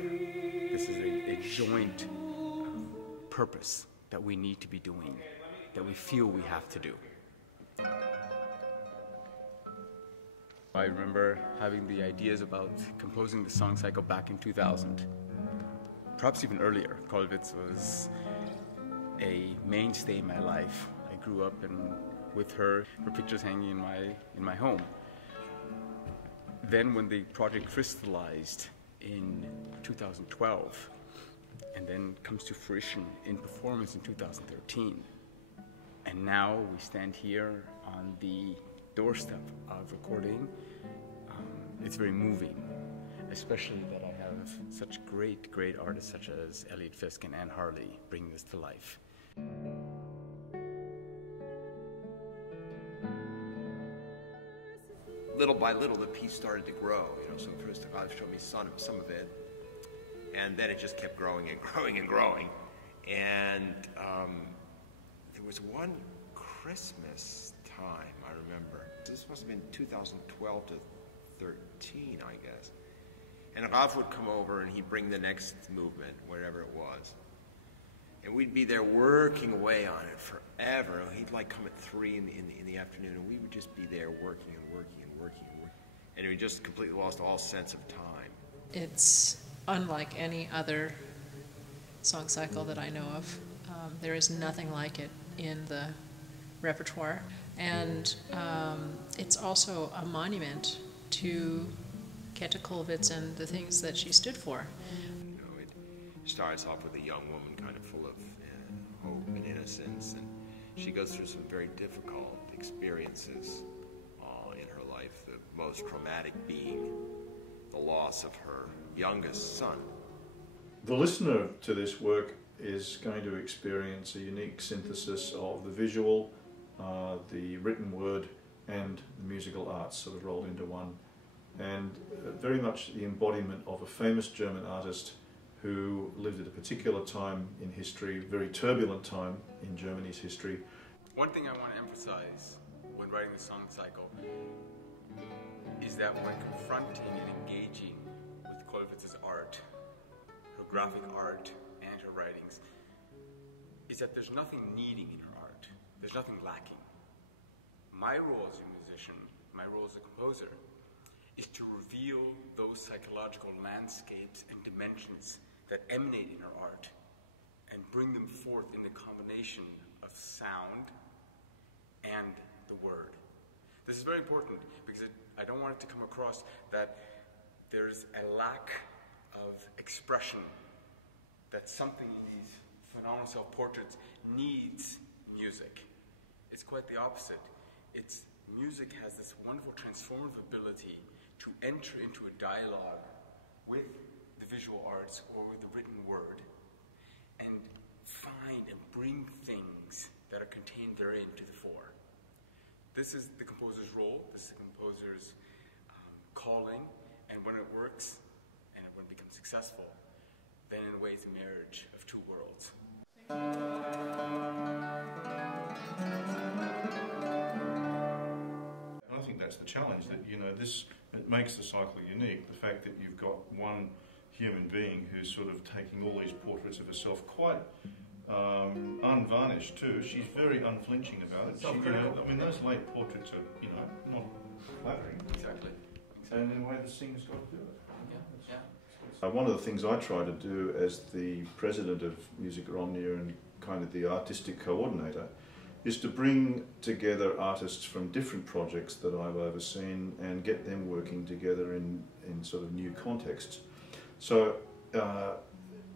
This is a joint purpose that we need to be doing, that we feel we have to do. I remember having the ideas about composing the song cycle back in 2000, perhaps even earlier. Kollwitz was a mainstay in my life. I grew up with her pictures hanging in my home. Then when the project crystallized in 2012, and then comes to fruition in performance in 2013, and now we stand here on the doorstep of recording, it's very moving, especially that I have such great artists such as Eliot, Fisk, and Harley bringing this to life. Little by little, the piece started to grow. So first Ralf showed me some of it, and then it just kept growing and growing and growing. And there was one Christmas time, I remember. This must have been 2012 to 13, I guess. And Ralf would come over and he'd bring the next movement, whatever it was. And we'd be there working away on it forever. He'd like come at 3 in the afternoon, and we would just be there working and working and working and working. And we just completely lost all sense of time. It's unlike any other song cycle that I know of. There is nothing like it in the repertoire. And it's also a monument to Käthe Kollwitz and the things that she stood for. It starts off with a young woman kind of full of hope and innocence, and she goes through some very difficult experiences in her life, the most traumatic being the loss of her youngest son. The listener to this work is going to experience a unique synthesis of the visual, the written word, and the musical arts sort of rolled into one, and very much the embodiment of a famous German artist who lived at a particular time in history, a very turbulent time in Germany's history. One thing I want to emphasize when writing the song cycle is that when confronting and engaging with Kollwitz's art, her graphic art and her writings, is that there's nothing needing in her art. There's nothing lacking. My role as a musician, my role as a composer, is to reveal those psychological landscapes and dimensions that emanate in her art and bring them forth in the combination of sound and the word. This is very important because I don't want it to come across that there's a lack of expression, that something in these phenomenal self-portraits needs music. It's quite the opposite. Music has this wonderful transformative ability to enter into a dialogue with the visual arts or with the written word and find and bring things that are contained therein to the fore. This is the composer's role, this is the composer's calling, and when it works and when it becomes successful, then in a way it's a marriage of two worlds. I think that's the challenge, that it makes the cycle unique, the fact that you've got one human being who's sort of taking all these portraits of herself quite unvarnished too. She's very unflinching about it. Those late portraits are, not flattering. Exactly. And in a way the singer's got to do it. Yeah. One of the things I try to do as the president of Music Romnia and kind of the artistic coordinator is to bring together artists from different projects that I've overseen and get them working together in sort of new contexts. So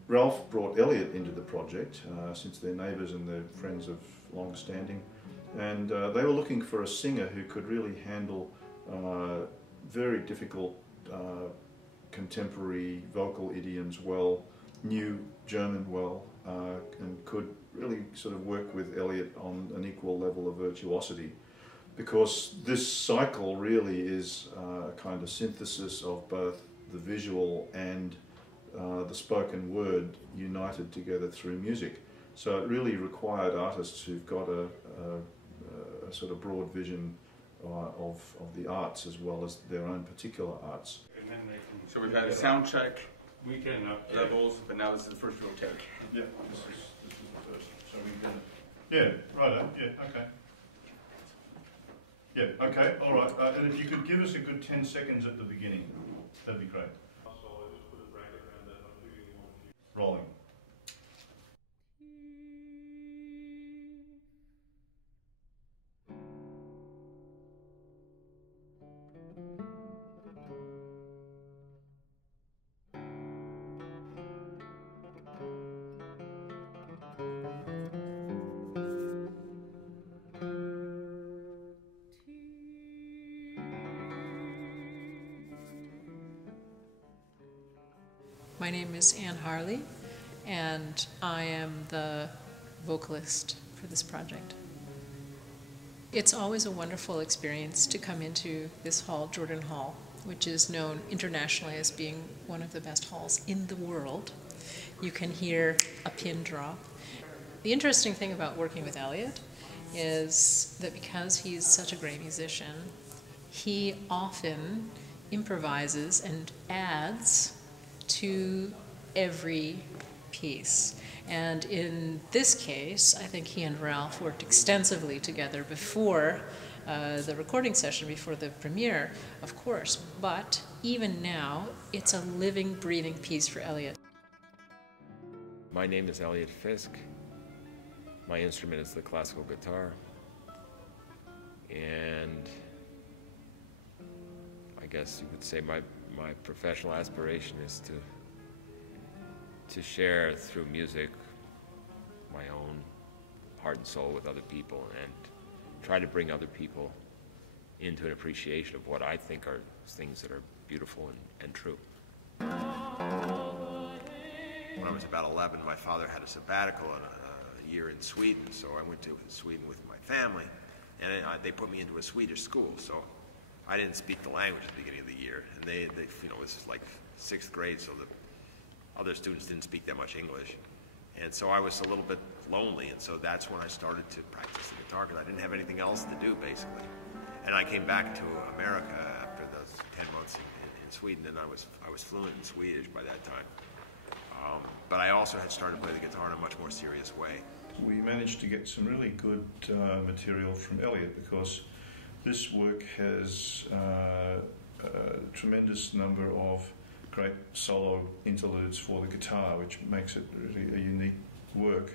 Ralf brought Eliot into the project since they're neighbours and they're friends of long standing, and they were looking for a singer who could really handle very difficult contemporary vocal idioms well, knew German well, and could really sort of work with Eliot on an equal level of virtuosity, because this cycle really is a kind of synthesis of both the visual and the spoken word united together through music. So it really required artists who've got a sort of broad vision of the arts as well as their own particular arts. So we've had a sound check, We can levels, but now this is the first real take. Yeah, this is the first. So we can. Yeah, right. Yeah, okay. Yeah, okay, all right. And if you could give us a good 10 seconds at the beginning, that'd be great. Rolling. My name is Harley, and I am the vocalist for this project. It's always a wonderful experience to come into this hall, Jordan Hall, which is known internationally as being one of the best halls in the world. You can hear a pin drop. The interesting thing about working with Eliot is that because he's such a great musician, he often improvises and adds to every piece. And in this case, I think he and Ralf worked extensively together before the recording session, before the premiere, of course. But even now, it's a living, breathing piece for Eliot. My name is Eliot Fisk. My instrument is the classical guitar. And I guess you would say my professional aspiration is to share through music my own heart and soul with other people and try to bring other people into an appreciation of what I think are things that are beautiful and true. When I was about 11, my father had a sabbatical a year in Sweden, so I went to Sweden with my family, and they put me into a Swedish school, so I didn't speak the language at the beginning of the year, and they you know, it was like 6th grade, so the other students didn't speak that much English. And so I was a little bit lonely, and so that's when I started to practice the guitar, because I didn't have anything else to do, basically. And I came back to America after those 10 months in Sweden, and I was fluent in Swedish by that time. But I also had started to play the guitar in a much more serious way. We managed to get some really good material from Eliot, because this work has a tremendous number of great solo interludes for the guitar, which makes it really a unique work.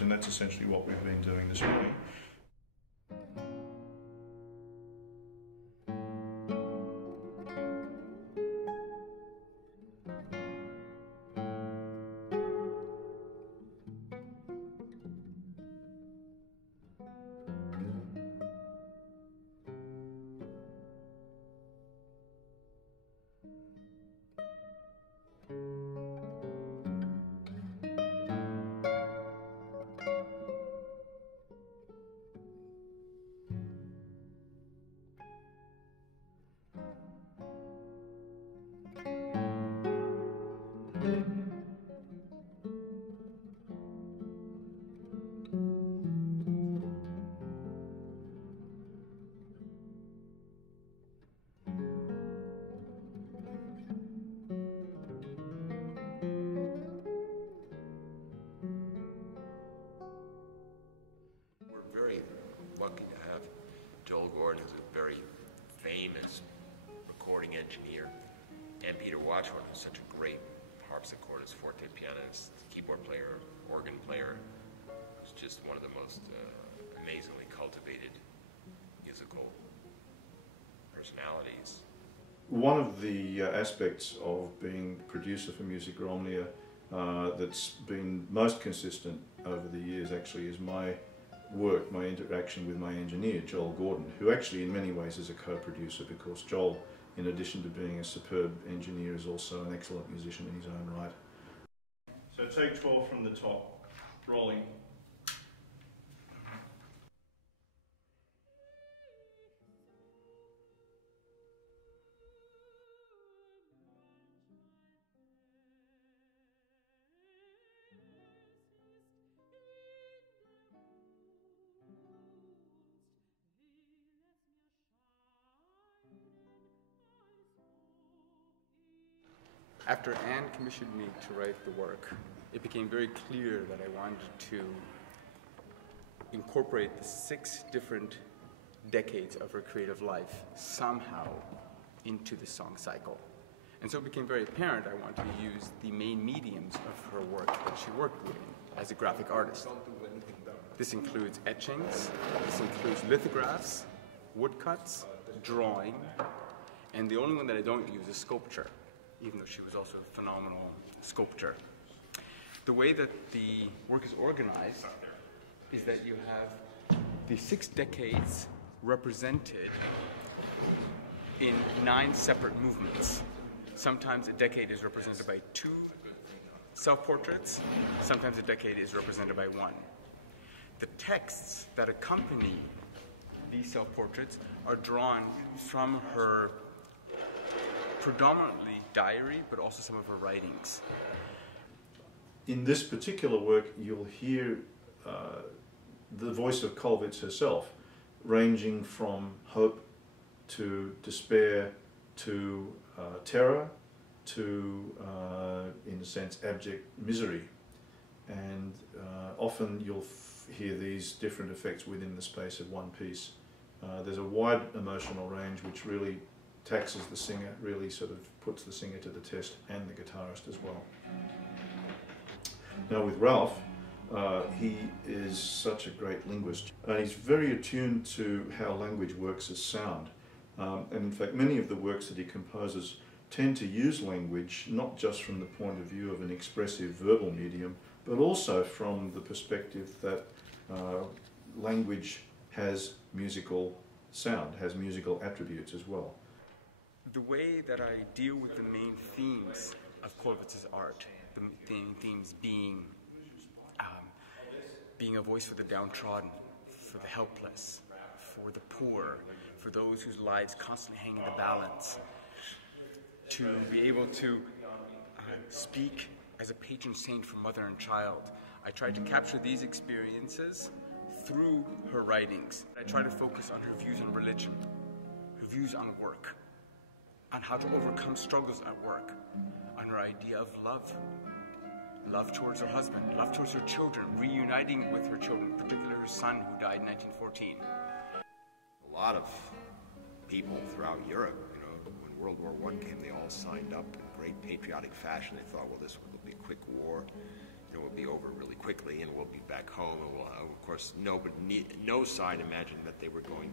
And that's essentially what we've been doing this morning. Lucky to have Joel Gordon, who's a very famous recording engineer, and Peter Watchorn, who's such a great harpsichordist, forte pianist, keyboard player, organ player, who's just one of the most amazingly cultivated musical personalities. One of the aspects of being producer for Music Romnia that's been most consistent over the years actually is my work, my interaction with my engineer, Joel Gordon, who actually in many ways is a co-producer, because Joel, in addition to being a superb engineer, is also an excellent musician in his own right. So take 12 from the top, rolling. After Anne commissioned me to write the work, it became very clear that I wanted to incorporate the 6 different decades of her creative life somehow into the song cycle. And so it became very apparent I wanted to use the main mediums of her work that she worked with as a graphic artist. This includes etchings, this includes lithographs, woodcuts, drawing, and the only one that I don't use is sculpture, even though she was also a phenomenal sculptor. The way that the work is organized is that you have the 6 decades represented in 9 separate movements. Sometimes a decade is represented by 2 self-portraits, sometimes a decade is represented by 1. The texts that accompany these self-portraits are drawn from her predominantly diary, but also some of her writings. In this particular work, you'll hear the voice of Kollwitz herself, ranging from hope to despair to terror to, in a sense, abject misery. And often you'll hear these different effects within the space of one piece. There's a wide emotional range which really taxes the singer, really sort of puts the singer to the test, and the guitarist as well. Now with Ralf, he is such a great linguist. He's very attuned to how language works as sound. And in fact, many of the works that he composes tend to use language not just from the point of view of an expressive verbal medium, but also from the perspective that language has musical sound, has musical attributes as well. The way that I deal with the main themes of Kollwitz's art, the main themes being a voice for the downtrodden, for the helpless, for the poor, for those whose lives constantly hang in the balance, to be able to speak as a patron saint for mother and child. I tried to capture these experiences through her writings. I try to focus on her views on religion, her views on work, on how to overcome struggles at work, on her idea of love. Love towards her husband, love towards her children, reuniting with her children, particularly her son who died in 1914. A lot of people throughout Europe, when World War I came, they all signed up in great patriotic fashion. They thought, well, this will be a quick war. It will be over really quickly, and we'll be back home. And we'll, of course, no side imagined that they were going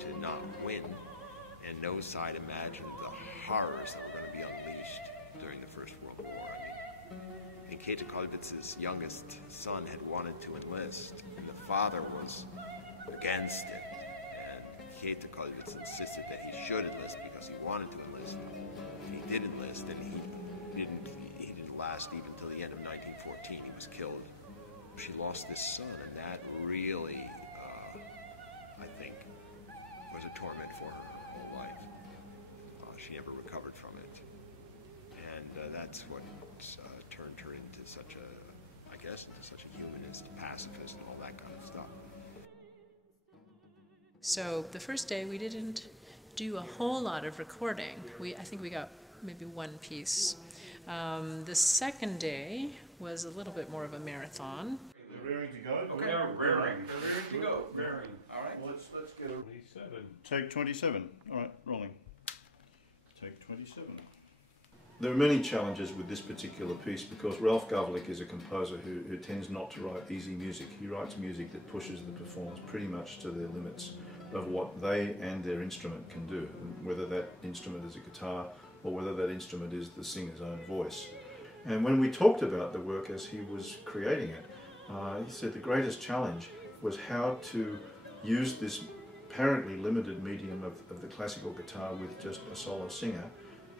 to not win, and no side imagined the horrors that were going to be unleashed during the First World War. I mean, Käthe Kollwitz's youngest son had wanted to enlist, and the father was against it. And Käthe Kollwitz insisted that he should enlist because he wanted to enlist. And he did enlist, and he didn't last even till the end of 1914. He was killed. She lost this son, and that really, I think, was a torment for her whole life. She never recovered from it. And that's what turned her into such a humanist, pacifist, and all that kind of stuff. So the first day we didn't do a whole lot of recording. I think we got maybe 1 piece. The second day was a little bit more of a marathon. They're raring to go? Okay, we're raring to go. Raring. All right. Well, let's get a 27. Take 27. All right, rolling. Take 27. There are many challenges with this particular piece because Ralf Gawlick is a composer who tends not to write easy music. He writes music that pushes the performers pretty much to their limits of what they and their instrument can do, whether that instrument is a guitar or whether that instrument is the singer's own voice. And when we talked about the work as he was creating it, he said the greatest challenge was how to use this apparently limited medium of the classical guitar with just a solo singer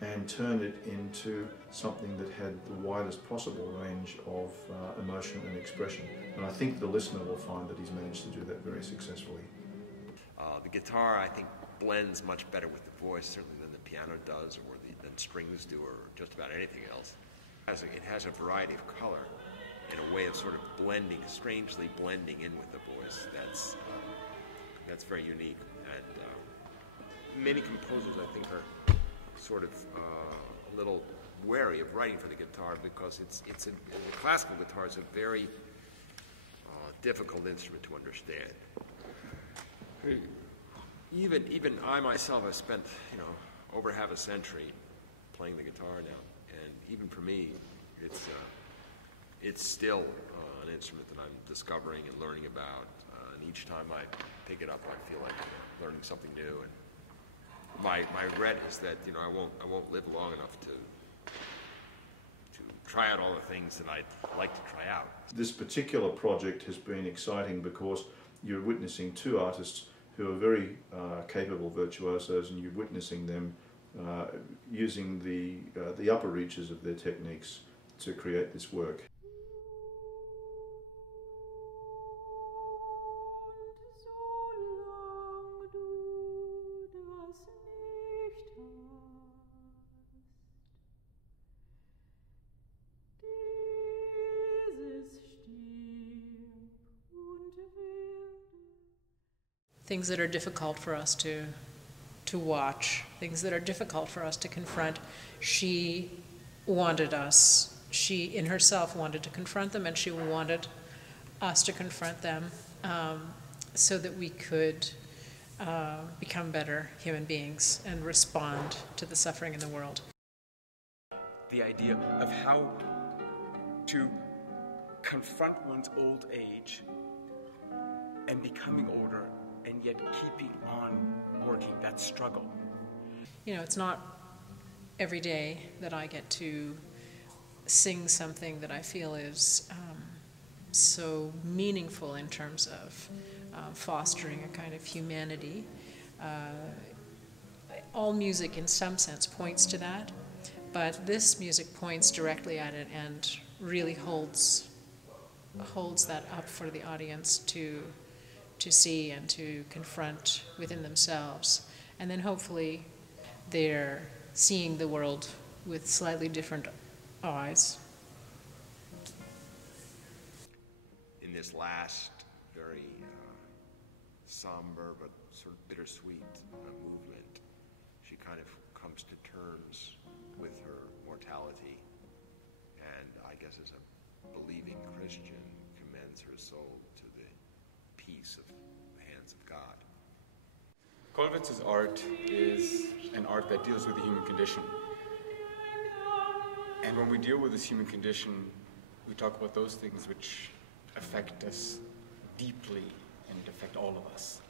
and turn it into something that had the widest possible range of emotion and expression. And I think the listener will find that he's managed to do that very successfully. The guitar, I think, blends much better with the voice, certainly than the piano does, or than strings do, or just about anything else. It has a variety of color and a way of sort of blending, strangely blending in with the voice. That's very unique. And many composers, I think, are sort of a little wary of writing for the guitar because the classical guitar is a very difficult instrument to understand. Even I myself have spent over half a century playing the guitar now, and even for me, it's still an instrument that I'm discovering and learning about. And each time I pick it up, I feel like I'm learning something new. And my regret is that I won't live long enough to try out all the things that I'd like to try out. This particular project has been exciting because you're witnessing two artists who are very capable virtuosos, and you're witnessing them using the upper reaches of their techniques to create this work. Things that are difficult for us to watch, things that are difficult for us to confront. She in herself wanted to confront them, and she wanted us to confront them so that we could become better human beings and respond to the suffering in the world. The idea of how to confront one's old age and becoming older, and yet keeping on working, that struggle. It's not every day that I get to sing something that I feel is so meaningful in terms of fostering a kind of humanity. All music in some sense points to that, but this music points directly at it and really holds that up for the audience to see and to confront within themselves. And then hopefully they're seeing the world with slightly different eyes. In this last very somber but sort of bittersweet movement, she kind of comes to terms with her mortality, and I guess as a believing Christian commends her soul to the peace of the hands of God. Kollwitz's art is an art that deals with the human condition. And when we deal with this human condition, we talk about those things which affect us deeply and affect all of us.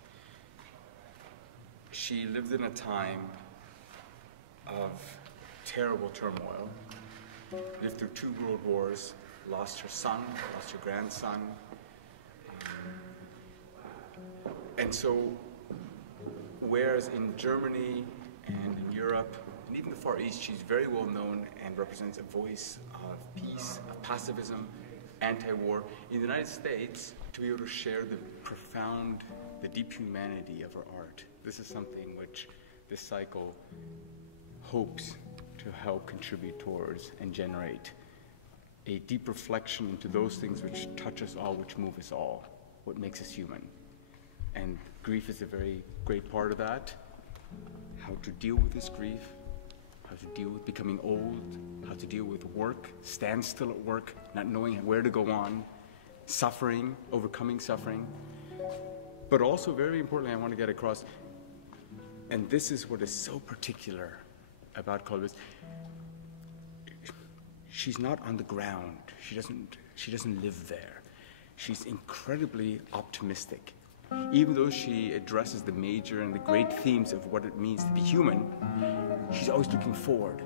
She lived in a time of terrible turmoil, lived through 2 world wars, lost her son, lost her grandson. And so, whereas in Germany and in Europe, and even the Far East, she's very well known and represents a voice of peace, of pacifism, anti-war. In the United States, to be able to share the deep humanity of her art, this is something which this cycle hopes to help contribute towards and generate a deep reflection into those things which touch us all, which move us all, what makes us human. And grief is a very great part of that. How to deal with this grief, how to deal with becoming old, how to deal with work, stand still at work, not knowing where to go on, suffering, overcoming suffering. But also, very importantly, I want to get across, and this is what is so particular about Kollwitz, she's not on the ground. She doesn't live there. She's incredibly optimistic. Even though she addresses the major and the great themes of what it means to be human, she's always looking forward.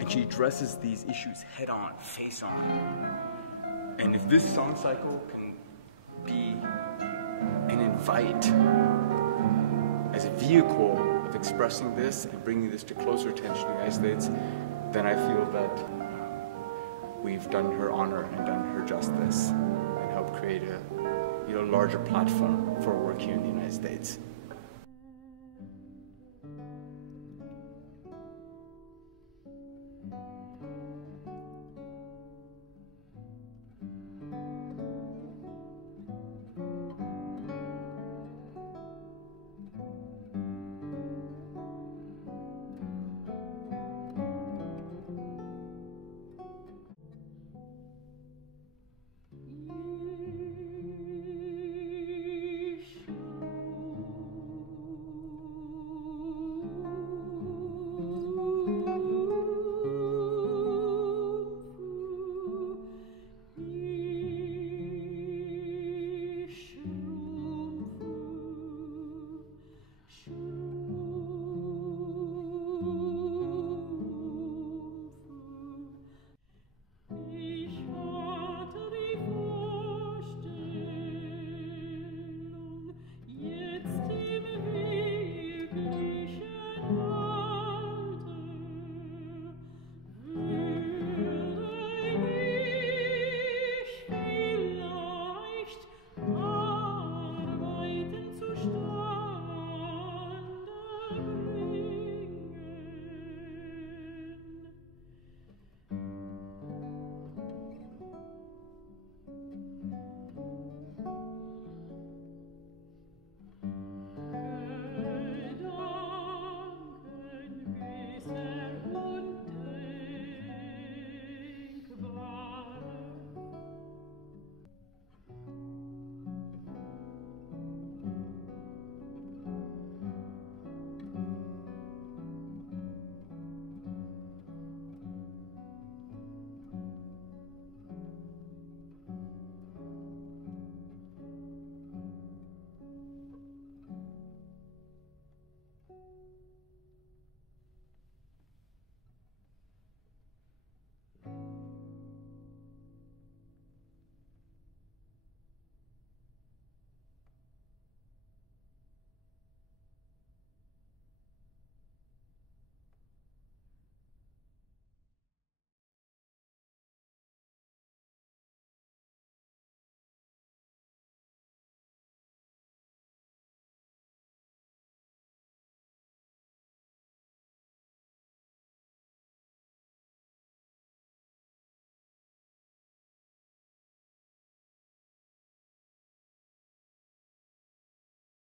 And she addresses these issues head on, face on. And if this song cycle can be an invite as a vehicle of expressing this and bringing this to closer attention to the United States, then I feel that we've done her honor and done her justice and helped create a larger platform for work here in the United States.